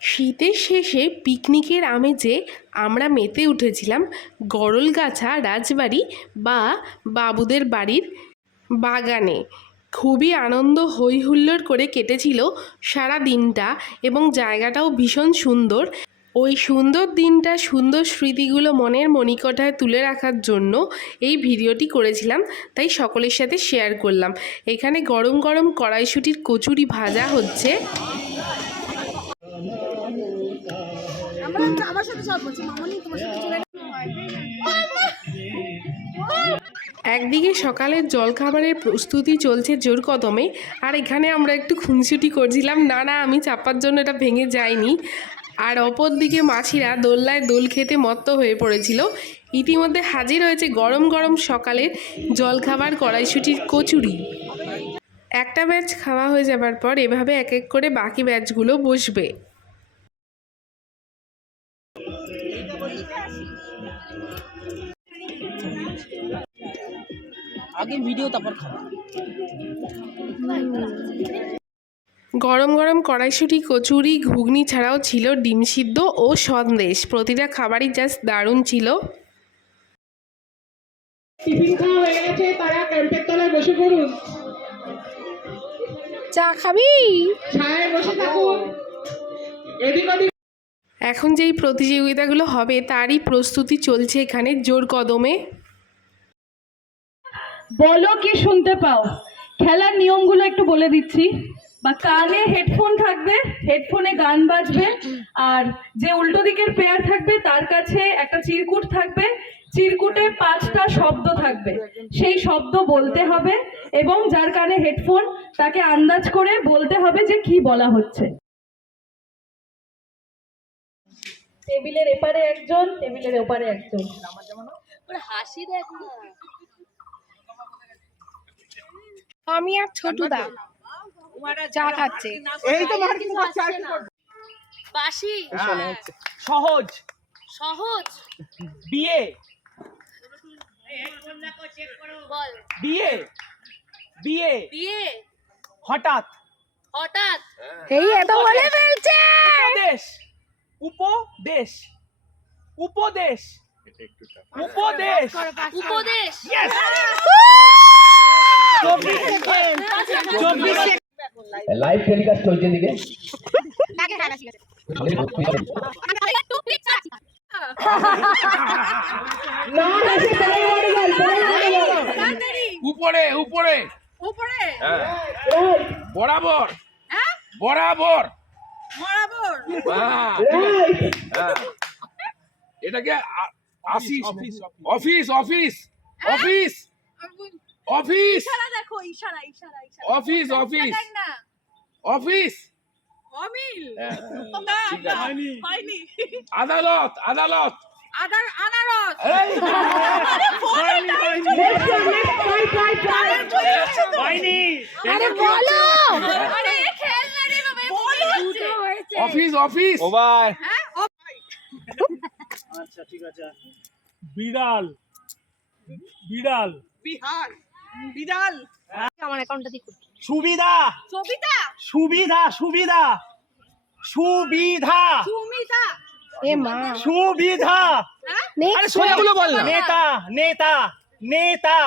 শীতের শেষে পিকনিকের আমেজে আমরা মেতে উঠেছিলাম গরলগাছা রাজবাড়ি বা বাবুদের বাড়ির বাগানে। খুবই আনন্দ হই হুল্লোড় করে কেটেছিল সারা দিনটা এবং জায়গাটাও ভীষণ সুন্দর। ওই সুন্দর দিনটা, সুন্দর স্মৃতিগুলো মনের মণিকঠায় তুলে রাখার জন্য এই ভিডিওটি করেছিলাম, তাই সকলের সাথে শেয়ার করলাম। এখানে গরম গরম কড়াইশুটির কচুরি ভাজা হচ্ছে। একদিকে সকালের জলখাবারের প্রস্তুতি চলছে জোর কদমে, আর এখানে আমরা একটু খুনসুটি করছিলাম, না না, আমি চাপার জন্য এটা ভেঙে যায়নি আর অপর দিকে মাছিরা দোল্লায় দোল খেতে মত্ত হয়ে পড়েছিল। ইতিমধ্যে হাজির হয়েছে গরম গরম সকালের জলখাবার কড়াইশুটির কচুরি। একটা ব্যাচ খাওয়া হয়ে যাবার পর এভাবে এক এক করে বাকি ব্যাচগুলো বসবে। আগে ভিডিও তারপর খাওয়া। গরম গরম কড়াইশুঁটি কচুরি ঘুগনি ছাড়াও ছিল ডিম সিদ্ধ ও সন্দেশ। প্রতিটা খাবারই জাস্ট দারুণ ছিল। টিফিন খাওয়া হয়ে গেছে তারা ক্যাম্পের তলায় বসে পড়ুন। চা খাবি? ছায়ায় বসে থাকুন। এদিক ওদিক। এখন যেই প্রতিযোগিতাগুলো হবে তারই প্রস্তুতি চলছে এখানে জোর কদমে। বলো কি শুনতে পাও? খেলার নিয়মগুলো একটু বলে দিচ্ছি। বা কানে হেডফোন থাকবে হেডফোনে গান বাজবে আর যে উল্টো দিকের পেয়ার থাকবে তার কাছে একটা চিরকুট থাকবে চিরকুটে পাঁচটা শব্দ থাকবে। সেই শব্দ বলতে হবে এবং যার কানে হেডফোন তাকে আন্দাজ করে বলতে হবে যে কি বলা হচ্ছে। টেবিলের এপারে একজন টেবিলের ওপারে একজন। আমি আর ছোটুদা চা খাচ্ছে এই তো মার্কিং করছে আর কি বাসি সহজ। সহজ। বিয়ে। বিয়ে। বিয়ে। বিয়ে। হঠাৎ। হঠাৎ। এই এত বলে ফেলছে। উপদেশ। উপদেশ। উপদেশ। উপদেশ। উপদেশ। চব্বিশ সেকেন্ড। চব্বিশ লাইভ টেলিকাস্ট চলছে বল। উপরে উপরে। উপরে। হ্যাঁ বরাবর। হ্যাঁ? বরাবর। বরাবর। হ্যাঁ। এটাকে আ- Ashish office office office office ইশারা দেখো ইশারা ইশারা ইশারা। অফিস অফিস অফিস অমিল। হয়নি। আদালত আদালত! আদার আনারস! এই, Next one, next, try, try, try. আরে বলো! আরে খেল না রে বাবা অফিস অফিস হ্যাঁ আচ্ছা ঠিক আছে। বিড়াল। বিড়াল। আমার অ্যাকাউন্টটা দিয়ে সুবিধা। সবিতা সুবিধা সুবিধা। সুবিধা। সুমিতা। এ মা। সুবিধা। নেক্সট সবগুলো বল নেতা। নেতা। নেতা।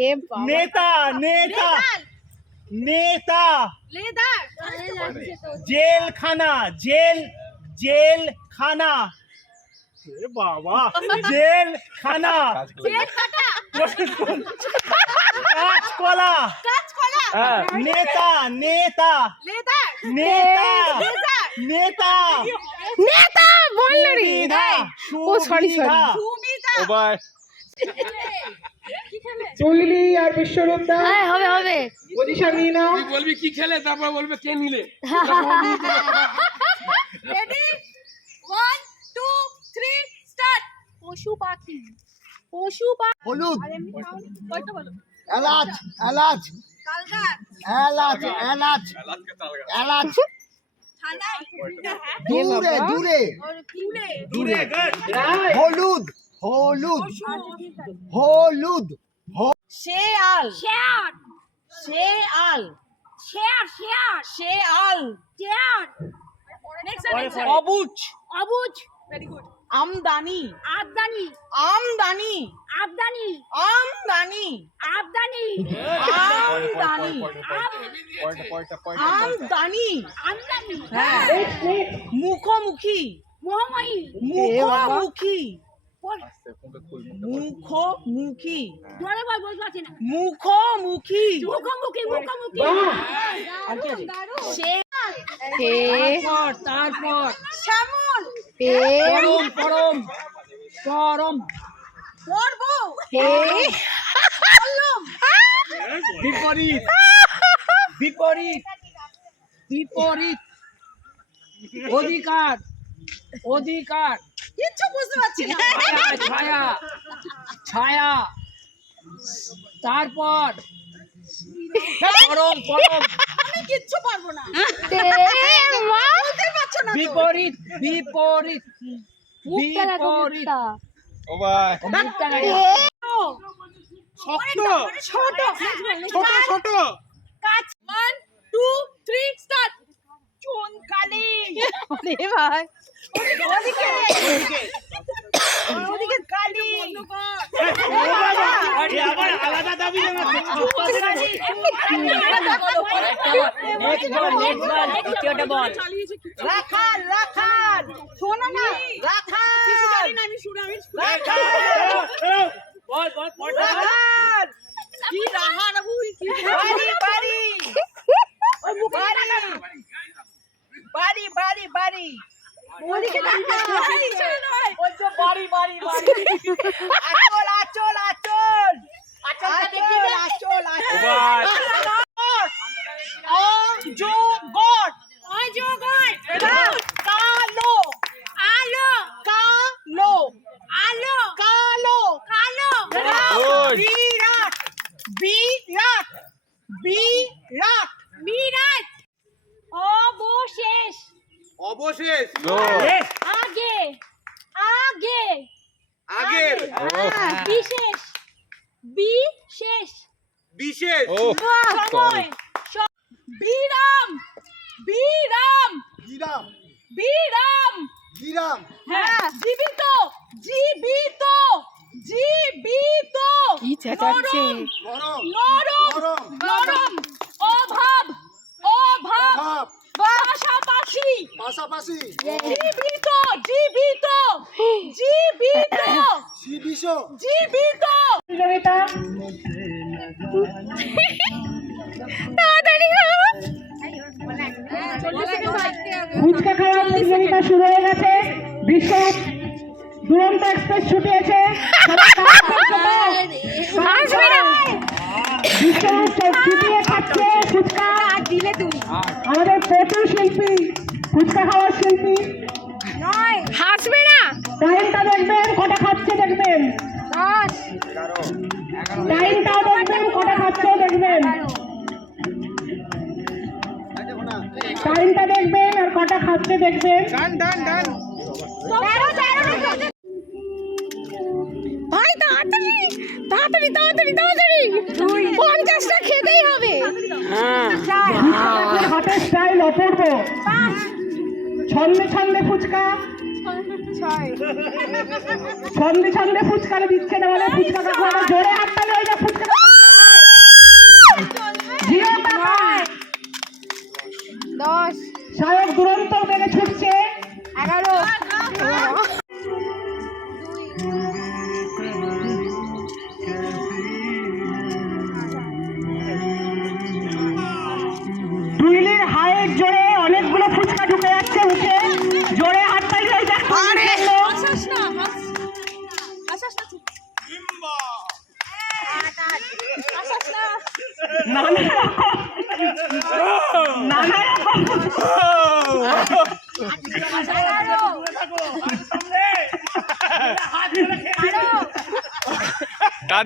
এ বাবা। নেতা নেতা। নেতা। লেদার। জেলখানা জেল জেলখানা। এ বাবা। জেলখানা। জেল কাটা কাঁচকলা। হ্যাঁ, নেতা নেতা। নেতা? নেতা। নেতা? বলল রে। ও সরি সরি সুবিধা। সুমিতা মোবাইল কি খেলে চুইলি আর বিশ্বরূপ দা হ্যাঁ হবে হবে। পজিশন নিয়ে নাও। বলবি কি খেলে তারপর বলবে কে নিলে ready one two three start পশু পাখি পশু পাখি হলুদ। এলাচ এলাচ। এলাচ এলাচ। এলাচ। দূরে দূরে। দূরে. হলুদ হলুদ। হলুদ। শেয়াল। শেয়ার। শেয়াল। শেয়ার শেয়ার। শেয়াল। শেয়ার নেক্সট অবুজ। অবুজ আমদানি। আবদানি। আমদানি। আবদানি। আমদানি। আবদানি। আমদানি। আমদানি। আমদানি। হ্যাঁ। মুখোমুখি। মোহময়ী মুখোমুখি। মুখোমুখি। জোরে বল বলতে পারছি না। মুখোমুখি। মুখোমুখি মুখোমুখি। তারপর তারপর। শ্যামল! পরম পরম পরম। পর্ব! বিপরীত। বিপরীত। বিপরীত। অধিকার। অধিকার। কিচ্ছু বুঝতে পারছি না। ছায়া। ছায়া। তারপর পরম পরম আমি কিচ্ছু পারব না। বলতে পারছ না তো। বিপরীত বিপরীত। শক্ত ছোট ছোট ছোট। কাজ। ওয়ান টু থ্রি স্টার্ট চুনকালি। ওরে ভাই। ওদিকে ওদিকে। কালি আলাদা দাবি রাখাল বাড়ি বাড়ি বাড়ি। ওদিকে বলছো বাড়ি বাড়ি বাড়ি আচল আচল আচল। আচল আচল আচল। অজগর অজগর কালো। আলো। কালো। আলো। কালো। কালো। বিরাট। বিরাট। বিরাট। অবশেষ। আগে আগে। আগের বিশেষ। বিশেষ। বিশেষ। সময় স- বিরাম। বিরাম। গিরাম বিরাম। গিরাম হ্যাঁ জীবিত। জীবিত। জীবিত। কি চেঁচাচ্ছে? নরম। গরম নরম। পাশাপাশি। পাশাপাশি জীবিত জীবিত জীবিত। জীবিত। প্রতিযোগিতা ফুচকা খাওয়ার প্রতিযোগিতা শুরু হয়ে গেছে। বিশ্ব দুরন্ত এক্সপ্রেস ছুটিয়েছে সবাই কাজ করতে দাও। বিশ্ব ছুটিয়ে খাচ্ছে ফুচকা। আমাদের প্রচুর শিল্পী। ফুচকা খাওয়ার শিল্পী। হাসবে না? টাইমটা দেখবেন কটা খাচ্ছে দেখবেন। টাইমটাও দেখবেন কটা খাচ্ছেও দেখবেন। টাইমটা দেখবেন আর কটা খাচ্ছে দেখবেন। ভাই তাড়াতাড়ি তাড়াতাড়ি তাড়াতাড়ি তাড়াতাড়ি। পঞ্চাশটা খেতেই হবে। হাতের স্টাইল অপূর্ব। ছন্দে ছন্দে ফুচকা। ছন্দে ছন্দে ফুচকা দিচ্ছে না মানে ফুচকা কাকু জোরে হাতটা হয়ে যায় ফুচকা জিও দশ। সায়ক দুরন্ত বেগে ছুটছে। এগারো।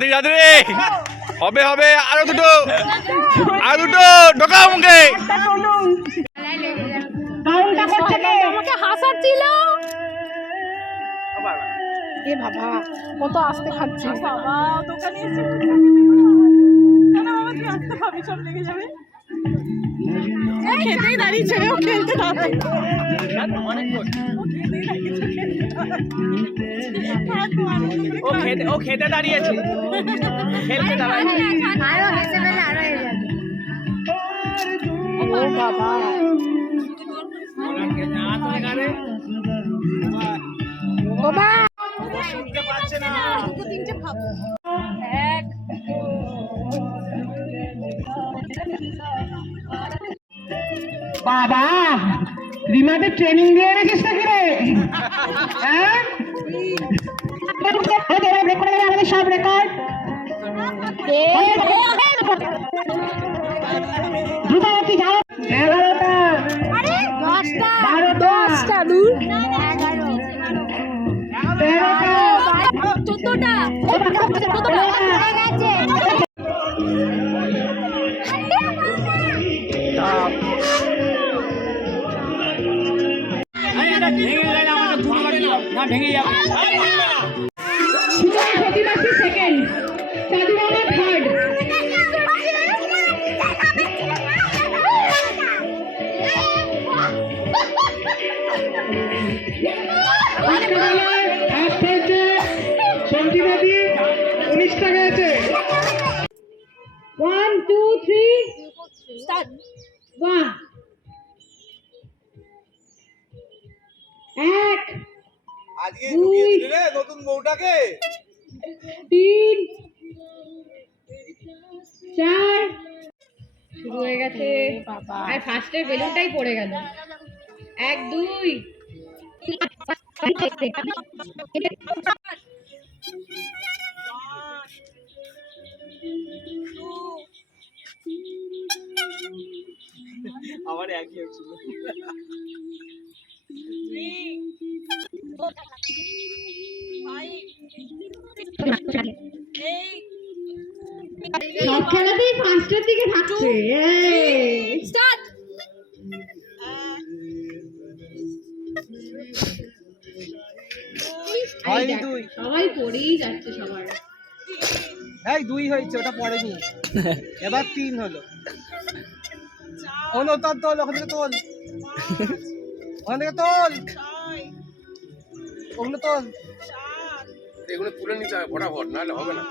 দাদি দাদি হবে হবে আরও দুটো। আরও দুটো ঢোকা মুখে কাউন্টটা আমাকে হাসাচ্ছিল। এ বাবা কত আস্তে খাচ্ছিস বাবা দোকানে এসে কেন বাবা তুই আসতে পাবি সব লেগে যাবে। খেতেই দাঁড়িয়েছে ও খেলতে দাঁড়ায় ও খেতে ও খেতে দাঁড়িয়েছে। খেলতে ও বাবা বাবা পাচ্ছে না তিনটে ভাবো বাবা। রিমাকে ট্রেনিং দিয়ে এনেছিস নাকি রে? হ্যাঁ? আমাদের সব রেকর্ড দ্রুতগতি যাও এগারোটা। দশটা বারোটা। দশটা দূর। তেরোটা। চোদ্দটা। সুতরাং প্রতিবাসী সেকেন্ড সাধু মামা থার্ড উনিশ টাকা আছে ওয়ান টু থ্রি ওয়ান এক আজকে ঢুকিয়ে দিলি রে নতুন বউটাকে। তিন চার। শুরু হয়ে গেছে। আর ফার্স্টের বেলুনটাই পড়ে গেল। এক দুই। আমার একই হচ্ছিল। এই, দুই হয়েছে, ওটা পড়েনি। এবার তিন হলো। ওনো তোর তোল ওখান থেকে তোল। ওখান থেকে তোল। ওগুলো তোল এগুলো তুলে নিতে হবে ফটাফট নাহলে হবে না।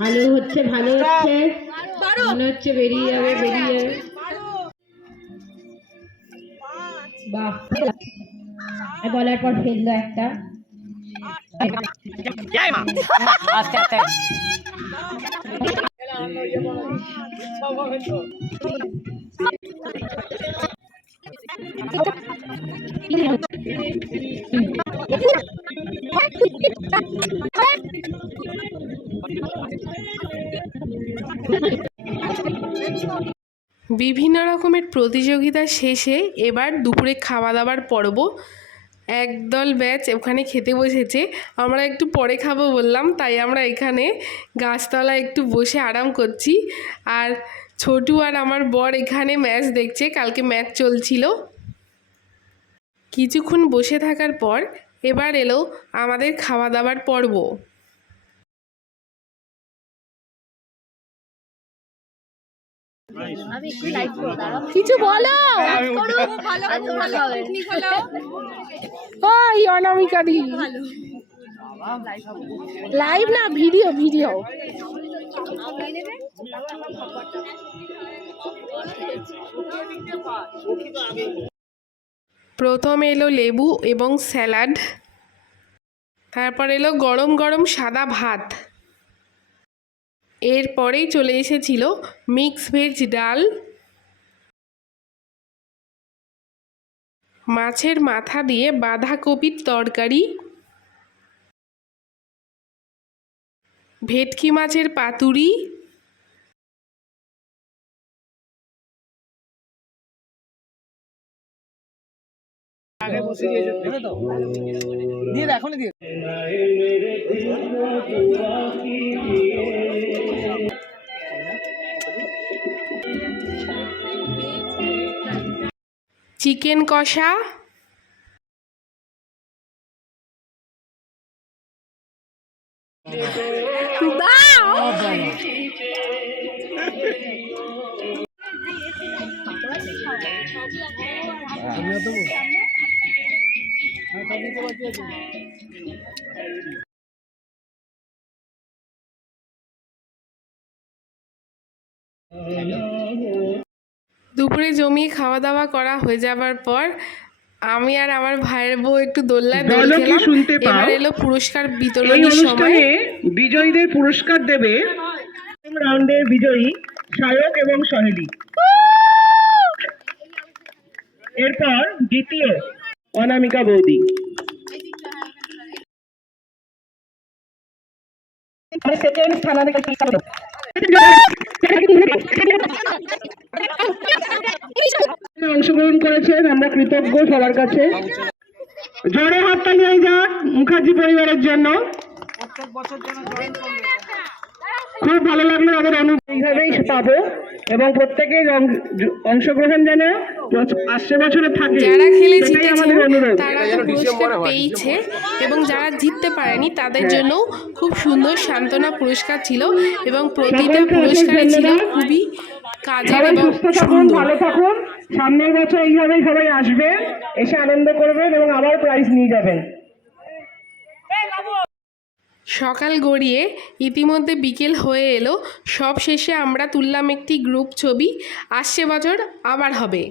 ভালো হচ্ছে ভালো হচ্ছে। মনে হচ্ছে বেরিয়ে যাবে বেরিয়ে যাবে। বাহ। বলার পর ফেলল একটা। বিভিন্ন রকমের প্রতিযোগিতা শেষে এবার দুপুরে খাওয়া দাওয়ার পর্ব। একদল ব্যাচ ওখানে খেতে বসেছে। আমরা একটু পরে খাব বললাম, তাই আমরা এখানে গাছতলায় একটু বসে আরাম করছি। আর ছোটু আর আমার বর এখানে ম্যাচ দেখছে, কালকে ম্যাচ চলছিল। কিছুক্ষণ বসে থাকার পর এবার এলো আমাদের খাওয়া দাওয়ার পর্ব। কিছু বলো? হলো। ওই অনামিকা দি। লাইভ না ভিডিও ভিডিও প্রথম এলো লেবু এবং স্যালাড তারপর এলো গরম গরম সাদা ভাত। এরপরেই চলে এসেছিল মিক্স ভেজ ডাল। মাছের মাথা দিয়ে বাঁধাকপির তরকারি। ভেটকি মাছের পাতুরি। দিয়ে এখনই দিয়ে চিকেন কষা। দুপুরে জমিয়ে খাওয়া দাওয়া করা হয়ে যাবার পর আমি আর আমার ভাইয়ের বউ একটু দোল্লায় দোল খেলাম। শুনতে পাও? এবার এলো পুরস্কার বিতরণের সময়। বিজয়ীদের পুরস্কার দেবে রাউন্ডের বিজয়ী সায়ক এবং সহেলি। এরপর দ্বিতীয় অনামিকা বৌদি। সেকেন্ড স্থানাধিকারী অংশগ্রহণ করেছেন আমরা কৃতজ্ঞ সবার কাছে। জোরে হাততালি হয়ে যাক মুখার্জি পরিবারের জন্য। খুব ভালো লাগল আমাদের এইভাবেই পাবো এবং প্রত্যেকে অংশগ্রহণ যেন আসছে বছরে থাকে। যারা খেলে জিতেছে আমাদের অনুরোধ। তারা তো পুরস্কার পেয়েছে এবং যারা জিততে পারেনি তাদের জন্য খুব সুন্দর সান্ত্বনা পুরস্কার ছিল এবং প্রতিটা অশেষ ছিল খুবই কাজের এবং সুস্থ থাকুন ভালো থাকুন। সামনের বছর এইভাবেই সবাই আসবেন এসে আনন্দ করবেন এবং আবার প্রাইজ নিয়ে যাবেন। সকাল গড়িয়ে ইতিমধ্যে বিকেল হয়ে এলো। সব শেষে আমরা তুললাম একটি গ্রুপ ছবি। আসছে বছর আবার হবে।